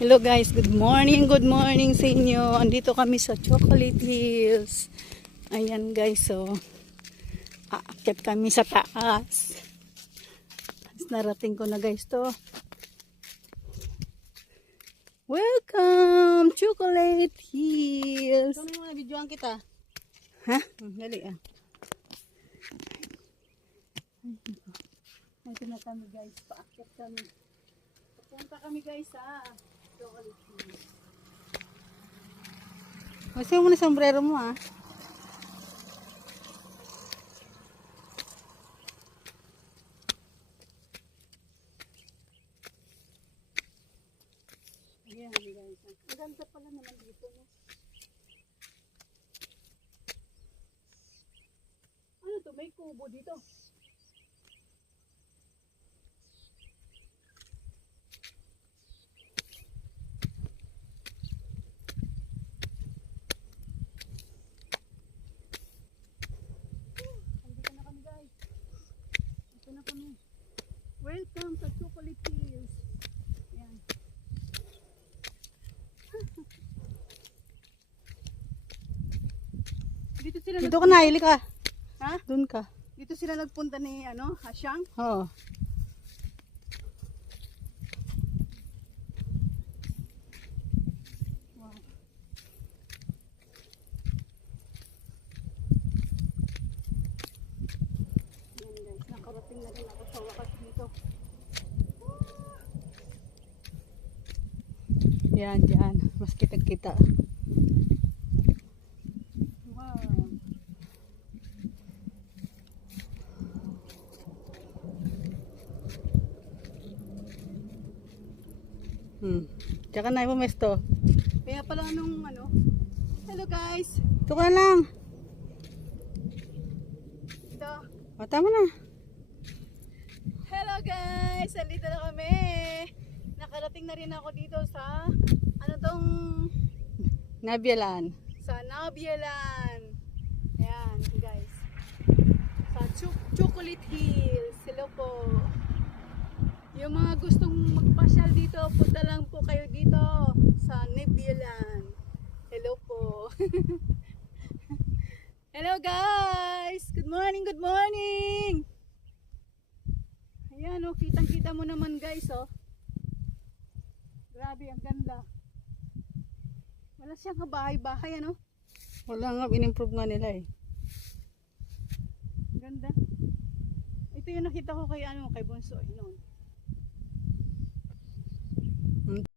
Hello guys, good morning sa inyo. Andito kami sa Chocolate Hills. Ayan guys, so aakyat kami sa taas. Narating ko na guys to. Welcome, Chocolate Hills. Kami muna, videoan kita. Ha? Dali ah. Ito na kami guys, paakyat kami. Punta kami guys sa Chocolate Hills. Kasi mo na sombrero mo ah. Ayan guys. Ang ganda pala naman dito. No? Ano to? May kubo dito. Andito na kami guys. Ito na kami. Welcome sa Chocolate Hills. Ayan. Dito sila Dito ka na, hili ka. Ha? Doon ka. Dito sila nagpunta ni Hasyang. Oo. Wow. Yan guys, nakarating na rin ako sa wakas dito. Yan, dyan. Mas kita-kita. Wow. Tsaka na ipumesto. Kaya pala hello guys. Ito ka lang. Ito. O, tama na. Hello guys, andito na kami. Nakarating na rin ako dito sa Nabyalan. sa Nabyalan. Ayan guys. Sa Chocolate Hills. Hello po. Yung mga gustong magpasyal dito, punta lang po kayo dito sa Nabyalan. Hello po. Hello guys. Good morning, good morning. Ayan oh, kitang-kita mo naman guys oh. Grabe, ang ganda. Wala siyang kabahay-bahay ano. Wala nga, in-improve nga nila eh. Ganda. Ito yung nakita ko kay kay Bonso noon.